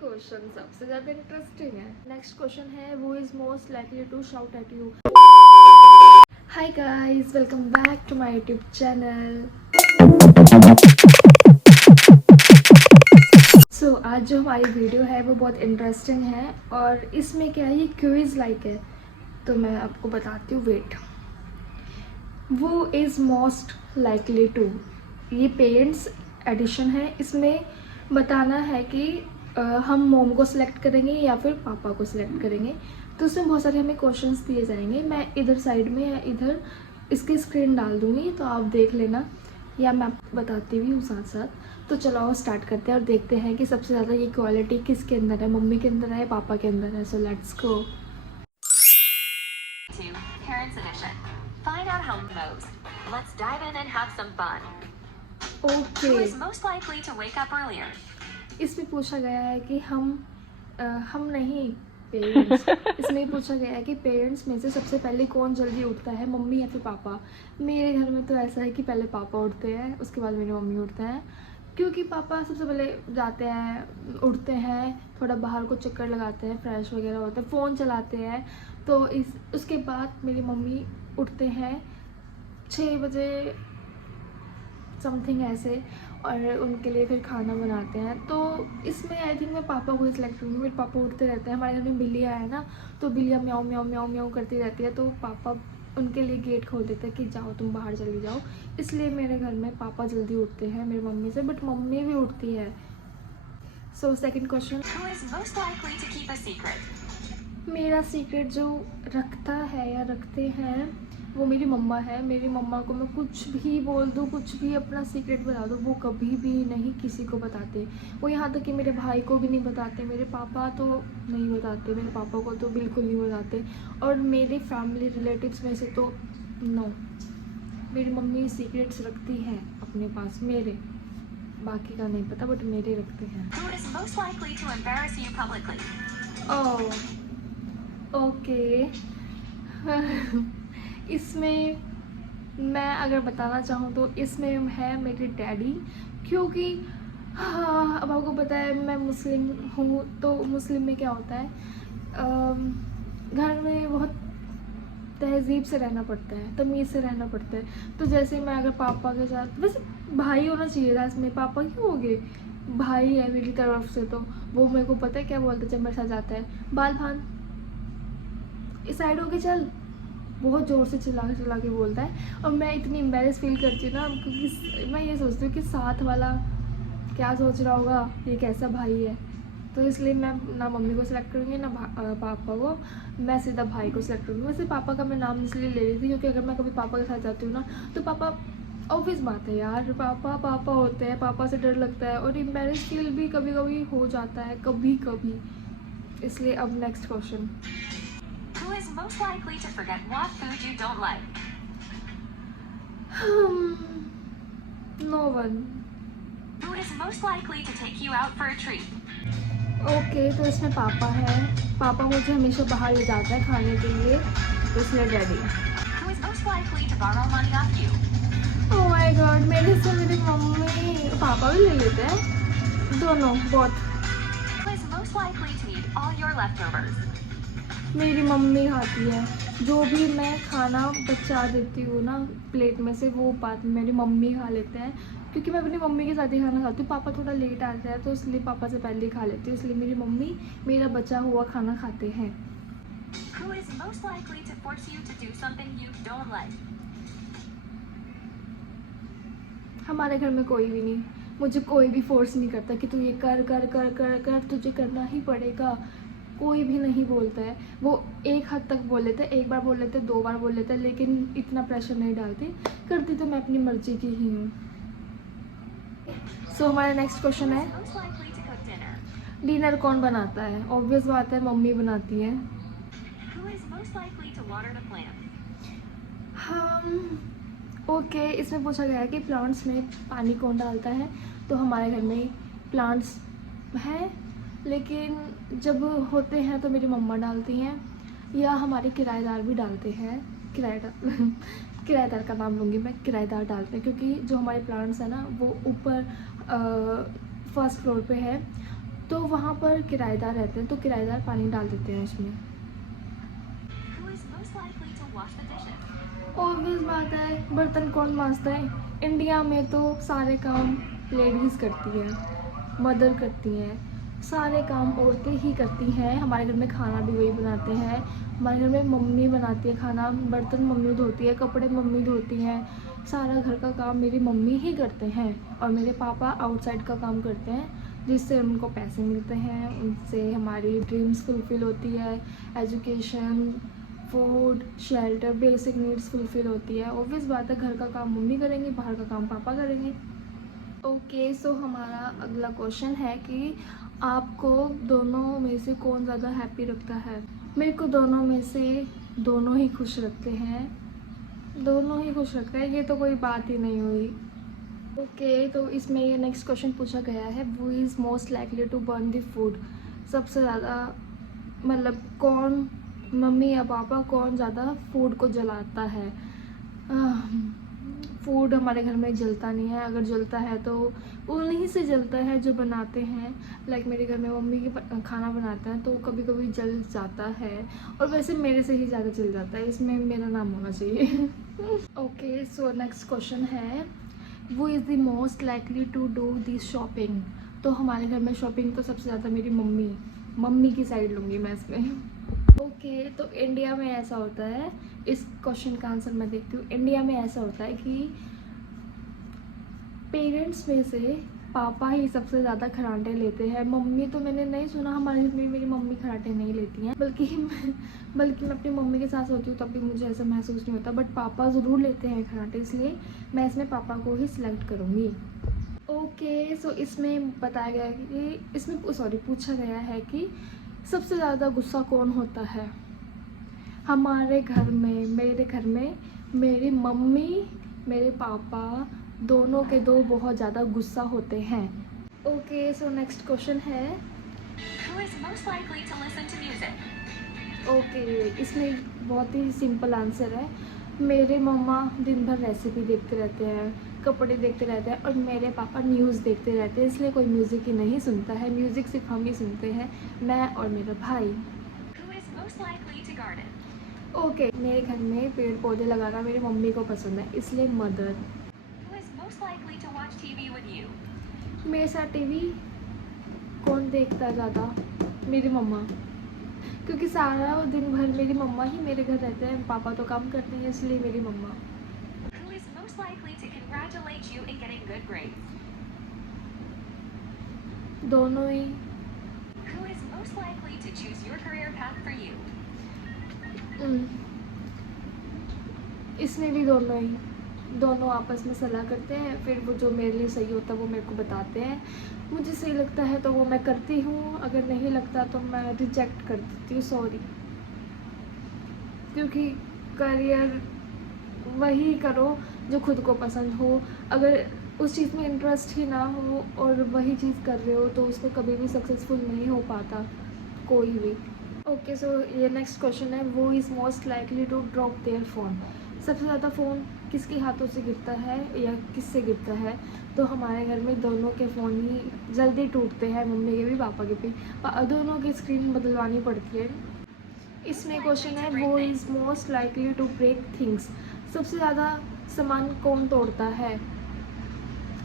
Question सबसे ज़्यादा interesting है। नेक्स्ट क्वेश्चन है, who is most likely to shout at you. Hi guys, welcome back to my YouTube channel. So आज जो हमारी वीडियो है वो बहुत इंटरेस्टिंग है और इसमें क्या है, ये क्विज लाइक है। तो मैं आपको बताती हूँ, वेट। वो इज़ मोस्ट लाइकली टू, ये पेरेंट्स एडिशन है। इसमें बताना है कि हम मोम को सिलेक्ट करेंगे या फिर पापा को सिलेक्ट करेंगे। तो उसमें बहुत सारे हमें क्वेश्चंस दिए जाएंगे। मैं इधर साइड में या इधर इसकी स्क्रीन डाल दूँगी, तो आप देख लेना, या मैं आपको बताती भी हूँ साथ साथ। तो चलो आओ स्टार्ट करते हैं और देखते हैं कि सबसे ज़्यादा ये क्वालिटी किसके अंदर है, मम्मी के अंदर है, पापा के अंदर है। So let's go. Parents Edition. Find out how most. Let's dive in and have some fun. Who is most likely to wake up earlier? इसमें पूछा गया है कि हम नहीं, पेरेंट्स। इसमें पूछा गया है कि पेरेंट्स में से सबसे पहले कौन जल्दी उठता है, मम्मी या फिर पापा। मेरे घर में तो ऐसा है कि पहले पापा उठते हैं, उसके बाद मेरी मम्मी उठते हैं। क्योंकि पापा सबसे पहले जाते हैं, उठते हैं, थोड़ा बाहर को चक्कर लगाते हैं, फ्रेश वगैरह होते हैं, फ़ोन चलाते हैं। तो उसके बाद मेरी मम्मी उठते हैं 6 बजे समथिंग ऐसे, और उनके लिए फिर खाना बनाते हैं। तो इसमें आई थिंक मैं पापा को ही सिलेक्ट करूँगी। मेरे पापा उठते रहते हैं, हमारे घर में बिल्लियाँ है ना, तो बिल्लियाँ म्याऊं म्याऊं म्याऊं म्याऊं करती रहती है। तो पापा उनके लिए गेट खोल देते हैं कि जाओ तुम बाहर चली जाओ। इसलिए मेरे घर में पापा जल्दी उठते हैं मेरी मम्मी से, बट मम्मी भी उठती है। सो सेकेंड क्वेश्चन, मेरा सीक्रेट जो रखता है या रखते हैं वो मेरी मम्मा है। मेरी मम्मा को मैं कुछ भी बोल दूँ, कुछ भी अपना सीक्रेट बता दूँ, वो कभी भी नहीं किसी को बताते। वो यहाँ तक कि मेरे भाई को भी नहीं बताते, मेरे पापा तो नहीं बताते, मेरे पापा को तो बिल्कुल नहीं बताते। और मेरे फैमिली रिलेटिव्स में से तो नो, मेरी मम्मी सीक्रेट्स रखती है अपने पास मेरे, बाकी का नहीं पता, बट मेरे रखते हैं। ओके। इसमें मैं अगर बताना चाहूँ तो इसमें है मेरे डैडी। क्योंकि हाँ, अब आपको पता है मैं मुस्लिम हूँ, तो मुस्लिम में क्या होता है, घर में बहुत तहज़ीब से रहना पड़ता है, तमीज़ से रहना पड़ता है। तो जैसे मैं अगर पापा के साथ, वैसे भाई होना चाहिए था इसमें, पापा क्यों हो गए, भाई है मेरी तरफ से, तो वो मेरे को पता है क्या बोलते जब मेरे साथ जाता है, बाल भान, इस साइड होके चल, बहुत ज़ोर से चिल्ला के बोलता है। और मैं इतनी एम्बेरस फील करती हूँ ना, क्योंकि मैं ये सोचती हूँ कि साथ वाला क्या सोच रहा होगा, ये कैसा भाई है। तो इसलिए मैं ना मम्मी को सिलेक्ट करूँगी ना पापा को, मैं सीधा भाई को सिलेक्ट करूँगी। वैसे पापा का मैं नाम इसलिए ले रही थी क्योंकि अगर मैं कभी पापा के साथ जाती हूँ ना, तो पापा, ऑब्वियस बात है यार, पापा होते हैं, पापा से डर लगता है और एम्बेरस फील भी कभी कभी हो जाता है, कभी कभी। इसलिए अब next question, Who is most likely to forget what food you don't like? No one. Who is most likely to take you out for a treat? Okay, तो इसमें पापा है। पापा मुझे हमेशा बाहर ले जाता है खाने के लिए, तो इसलिए daddy. Who is most likely to borrow money off you? Oh my God, मेरे से मेरी मम्मी, पापा भी ले लेते हैं, दोनों, बहुत। Who is most likely to eat all your leftovers? मेरी मम्मी खाती है, जो भी मैं खाना बचा देती हूँ ना प्लेट में से, वो बात मेरी मम्मी खा लेते हैं। क्योंकि मैं अपनी मम्मी के साथ ही खाना खाती हूँ, पापा थोड़ा लेट आता है तो इसलिए पापा से पहले ही खा लेती हूँ, इसलिए मेरी मम्मी मेरा बचा हुआ खाना खाते हैं। Who is most likely to force you to do something you don't like? हमारे घर में कोई भी नहीं, मुझे कोई भी फोर्स नहीं करता कि तू ये कर कर कर कर कर, तुझे करना ही पड़ेगा। कोई भी नहीं बोलता है। वो एक हद तक बोल लेते हैं, एक बार बोल लेते हैं, 2 बार बोल लेते हैं, लेकिन इतना प्रेशर नहीं डालती। करती तो मैं अपनी मर्जी की ही हूँ। सो हमारा नेक्स्ट क्वेश्चन है, Most likely to cook dinner? Dinner कौन बनाता है? ऑब्वियस बात है, मम्मी बनाती है। Who is most likely to water the plants? Okay, इसमें पूछा गया है कि प्लांट्स में पानी कौन डालता है। तो हमारे घर में प्लांट्स हैं, लेकिन जब होते हैं तो मेरी मम्मा डालती हैं, या हमारे किराएदार भी डालते हैं। किराएदार का नाम लूँगी मैं, किराएदार डालते हैं, क्योंकि जो हमारे प्लांट्स हैं ना वो ऊपर फर्स्ट फ्लोर पे है, तो वहाँ पर किराएदार रहते हैं, तो किराएदार पानी डाल देते हैं उसमें। Who is most likely to wash the dishes? Obvious बात है, बर्तन कौन मांजता है? इंडिया में तो सारे काम लेडीज़ करती हैं, मदर करती हैं, सारे काम औरतें ही करती हैं। हमारे घर में खाना भी वही बनाते हैं, हमारे घर में मम्मी बनाती है खाना, बर्तन मम्मी धोती है, कपड़े मम्मी धोती हैं, सारा घर का काम मेरी मम्मी ही करते हैं। और मेरे पापा आउटसाइड का काम करते हैं, जिससे उनको पैसे मिलते हैं, उनसे हमारी ड्रीम्स फुलफ़िल होती है, education, food, shelter, basic needs fulfil होती है। ऑब्वियस बात है, घर का काम मम्मी करेंगी, बाहर का काम पापा करेंगे। ओके, सो हमारा अगला क्वेश्चन है कि आपको दोनों में से कौन ज़्यादा हैप्पी रखता है? मेरे को दोनों में से दोनों ही खुश रखते हैं, दोनों ही खुश रखते हैं, ये तो कोई बात ही नहीं हुई। ओके, तो इसमें ये नेक्स्ट क्वेश्चन पूछा गया है, who is most likely to burn the food? सबसे ज़्यादा मतलब कौन, मम्मी या पापा, कौन ज़्यादा फूड को जलाता है? फूड हमारे घर में जलता नहीं है, अगर जलता है तो उन्हीं से जलता है जो बनाते हैं। लाइक मेरे घर में मम्मी के खाना बनाते हैं तो कभी कभी जल जाता है, और वैसे मेरे से ही ज़्यादा जल जाता है, इसमें मेरा नाम होना चाहिए। ओके, सो नेक्स्ट क्वेश्चन है, वो is the most likely to do this shopping? तो हमारे घर में शॉपिंग तो सबसे ज़्यादा मेरी मम्मी की साइड लूँगी मैं इसमें। ओके, तो इंडिया में ऐसा होता है, इस क्वेश्चन का आंसर मैं देखती हूँ। इंडिया में ऐसा होता है कि पेरेंट्स में से पापा ही सबसे ज़्यादा खराटे लेते हैं। मम्मी तो मैंने नहीं सुना, हमारे घर में मेरी मम्मी खराटे नहीं लेती हैं, बल्कि मैं अपनी मम्मी के साथ होती हूँ तब भी मुझे ऐसा महसूस नहीं होता, बट पापा ज़रूर लेते हैं खराटे, इसलिए मैं इसमें पापा को ही सिलेक्ट करूँगी। ओके, सो इसमें बताया गया है कि इसमें पूछा गया है कि सबसे ज़्यादा गुस्सा कौन होता है? हमारे घर में, मेरे घर में मेरी मम्मी, मेरे पापा दोनों के दो बहुत ज़्यादा गुस्सा होते हैं। ओके, सो नेक्स्ट क्वेश्चन है, Who is most likely to listen to music? Okay, इसमें बहुत ही सिंपल आंसर है। मेरे मम्मा दिन भर रेसिपी देखते रहते हैं, कपड़े देखते रहते हैं, और मेरे पापा न्यूज़ देखते रहते हैं, इसलिए कोई म्यूज़िक ही नहीं सुनता है। म्यूज़िक सिर्फ हम ही सुनते हैं, मैं और मेरा भाई। Who is most likely to garden? Okay, मेरे घर में पेड़ पौधे लगाना मेरी मम्मी को पसंद है, इसलिए mother. Who is most likely to watch TV with you? मेरे साथ टीवी कौन देखता है ज़्यादा? मेरी मम्मा, क्योंकि सारा दिन भर मेरी मम्मा ही मेरे घर रहते हैं, पापा तो काम करते हैं, इसलिए मेरी मम्मा। Who is most likely to congratulate you in getting good grades? दोनों ही। Who is most likely to choose your career path for you? इसमें भी दोनों आपस में सलाह करते हैं, फिर वो जो मेरे लिए सही होता है वो मेरे को बताते हैं। मुझे सही लगता है तो वो मैं करती हूँ, अगर नहीं लगता तो मैं रिजेक्ट कर देती हूँ, सॉरी। क्योंकि करियर वही करो जो खुद को पसंद हो, अगर उस चीज़ में इंटरेस्ट ही ना हो और वही चीज़ कर रहे हो तो उसको कभी भी सक्सेसफुल नहीं हो पाता कोई भी। ओके, सो ये नेक्स्ट क्वेश्चन है, वो is most likely to drop their phone? सबसे ज़्यादा फ़ोन किसके हाथों से गिरता है या किससे गिरता है? तो हमारे घर में दोनों के फ़ोन ही जल्दी टूटते हैं, मम्मी के भी पापा के भी, दोनों की स्क्रीन बदलवानी पड़ती है। इसमें क्वेश्चन है, वो is most likely to break things? सबसे ज़्यादा सामान कौन तोड़ता है?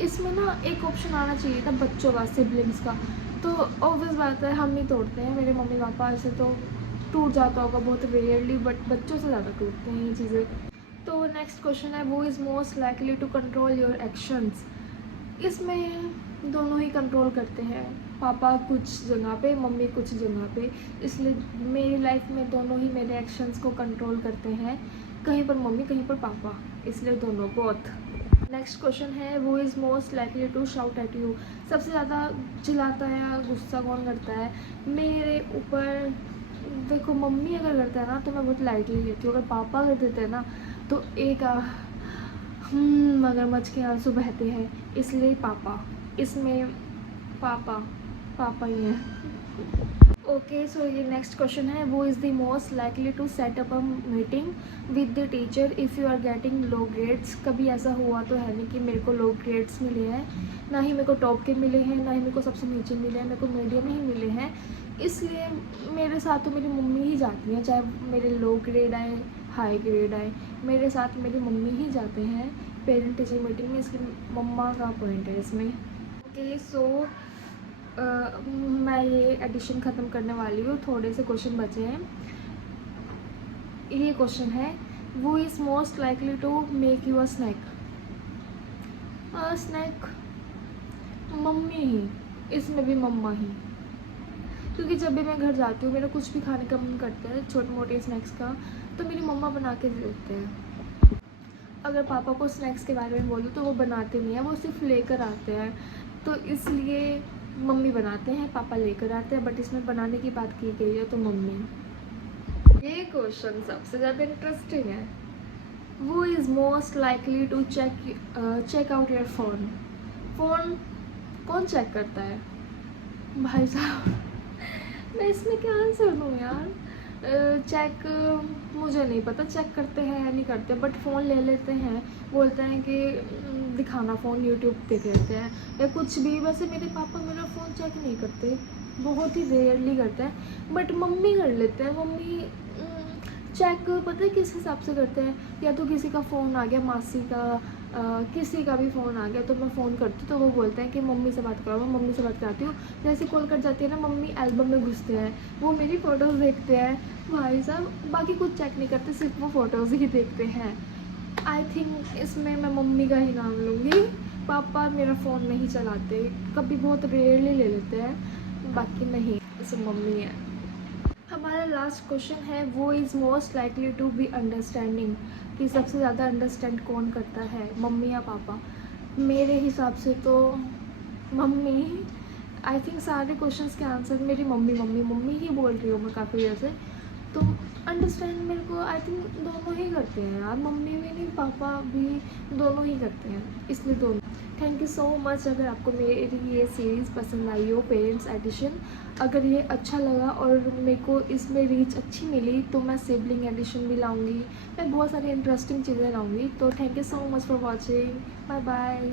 इसमें ना एक ऑप्शन आना चाहिए था बच्चों का, सिबलिंग्स का, तो ऑब्वियस बात है हम ही तोड़ते हैं। मेरे मम्मी पापा ऐसे तो टूट जाता होगा बहुत रेयरली, बट बच्चों से ज़्यादा टूटते हैं ये चीज़ें। तो नेक्स्ट क्वेश्चन है, वो is most likely to control your actions? इसमें दोनों ही कंट्रोल करते हैं, पापा कुछ जगह पे, मम्मी कुछ जगह पे, इसलिए मेरी लाइफ में दोनों ही मेरे एक्शंस को कंट्रोल करते हैं, कहीं पर मम्मी कहीं पर पापा, इसलिए दोनों बहुत। नेक्स्ट क्वेश्चन है, वो is most likely to shout at you? सबसे ज़्यादा चिल्लाता है या गुस्सा कौन करता है मेरे ऊपर? देखो, मम्मी अगर करता है ना तो मैं बहुत लाइटली लेती हूँ, अगर पापा कर देते हैं ना तो एक मगरमच्छ के आंसू बहते हैं, इसलिए पापा। इसमें पापा ही हैं। ओके, सो ये नेक्स्ट क्वेश्चन है, वो is the most likely to set up a meeting with the teacher if you are getting low grades. कभी ऐसा हुआ तो है नहीं कि मेरे को लो ग्रेड्स मिले हैं, ना ही मेरे को टॉप के मिले हैं, ना ही मेरे को सबसे नीचे मिले हैं, मेरे को मीडियम ही मिले हैं। इसलिए मेरे साथ तो मेरी मम्मी ही जाती हैं, चाहे मेरे लो ग्रेड आए हाई ग्रेड आए, मेरे साथ मेरी मम्मी ही जाते हैं पेरेंट टीचर मीटिंग में। इसकी मम्मा का पॉइंट है इसमें। ओके, सो मैं ये एडिशन ख़त्म करने वाली हूँ, थोड़े से क्वेश्चन बचे हैं। ये क्वेश्चन है, वो is most likely to make you a snack. Snack mummy ही, इसमें भी मम्मा ही, क्योंकि जब भी मैं घर जाती हूँ मेरा कुछ भी खाने का मन करता है छोटे मोटे स्नैक्स का, तो मेरी मम्मा बना के दे देते हैं। अगर पापा को स्नैक्स के बारे में बोलूँ तो वो बनाते नहीं हैं, वो सिर्फ लेकर आते हैं, तो इसलिए मम्मी बनाते हैं, पापा लेकर आते हैं। बट इसमें बनाने की बात की गई है तो मम्मी। ये क्वेश्चन सबसे ज़्यादा इंटरेस्टिंग है, वो is most likely to check out your phone. Phone कौन चेक करता है भाई साहब? मैं इसमें क्या आंसर दूँ यार? चेक मुझे नहीं पता चेक करते हैं या नहीं करते, बट फ़ोन ले लेते हैं, बोलते हैं कि दिखाना फ़ोन, यूट्यूब देख लेते हैं या कुछ भी। वैसे मेरे पापा मेरा फ़ोन चेक नहीं करते, बहुत ही रेयरली करते हैं, बट मम्मी कर लेते हैं। मम्मी चेक पता है किस हिसाब से करते हैं, या तो किसी का फ़ोन आ गया, मासी का किसी का भी फ़ोन आ गया तो मैं फ़ोन करती हूँ तो वो बोलते हैं कि मम्मी से बात करो, मैं मम्मी से बात कराती हूँ। जैसे कॉल कट जाती है ना, मम्मी एल्बम में घुसते हैं, वो मेरी फ़ोटोज़ देखते हैं भाई साहब, बाकी कुछ चेक नहीं करते, सिर्फ वो फ़ोटोज़ ही देखते हैं। आई थिंक इसमें मैं मम्मी का ही नाम लूँगी। पापा मेरा फ़ोन नहीं चलाते, कभी बहुत रेयरली ले लेते हैं, बाकी नहीं, इसमें मम्मी है। हमारा लास्ट क्वेश्चन है, वो is most likely to be understanding, कि सबसे ज़्यादा अंडरस्टैंड कौन करता है, मम्मी या पापा? मेरे हिसाब से तो मम्मी। आई थिंक सारे क्वेश्चंस के आंसर मेरी मम्मी ही बोल रही हूँ मैं काफ़ी देर से। तो अंडरस्टैंड मेरे को आई थिंक दोनों ही करते हैं यार, मम्मी भी नहीं पापा भी, दोनों ही करते हैं, इसलिए दोनों। Thank you so much. अगर आपको मेरी ये सीरीज़ पसंद आई हो, पेरेंट्स एडिशन, अगर ये अच्छा लगा और मेरे को इसमें रीच अच्छी मिली तो मैं सिबलिंग एडिशन भी लाऊंगी, मैं बहुत सारी इंटरेस्टिंग चीज़ें लाऊंगी। तो thank you so much for watching, bye bye.